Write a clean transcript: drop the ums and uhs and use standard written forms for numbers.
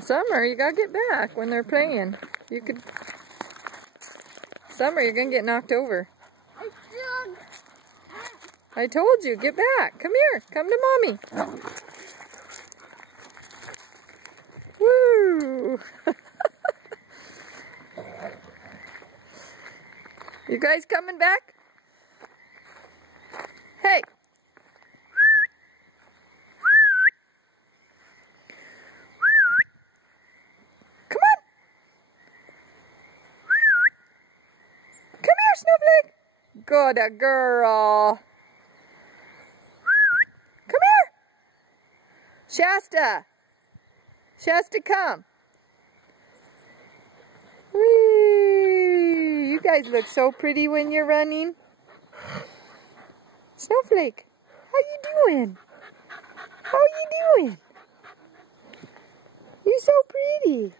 Summer, you gotta get back when they're playing. You could... Summer, you're gonna get knocked over. I told you, get back. Come here. Come to Mommy. Woo! You guys coming back? Hey! Come on! Come here, Snowflake! Good girl! Come here! Shasta! Shasta, come! Whee! You guys look so pretty when you're running. Snowflake, how you doing? How you doing? You're so pretty.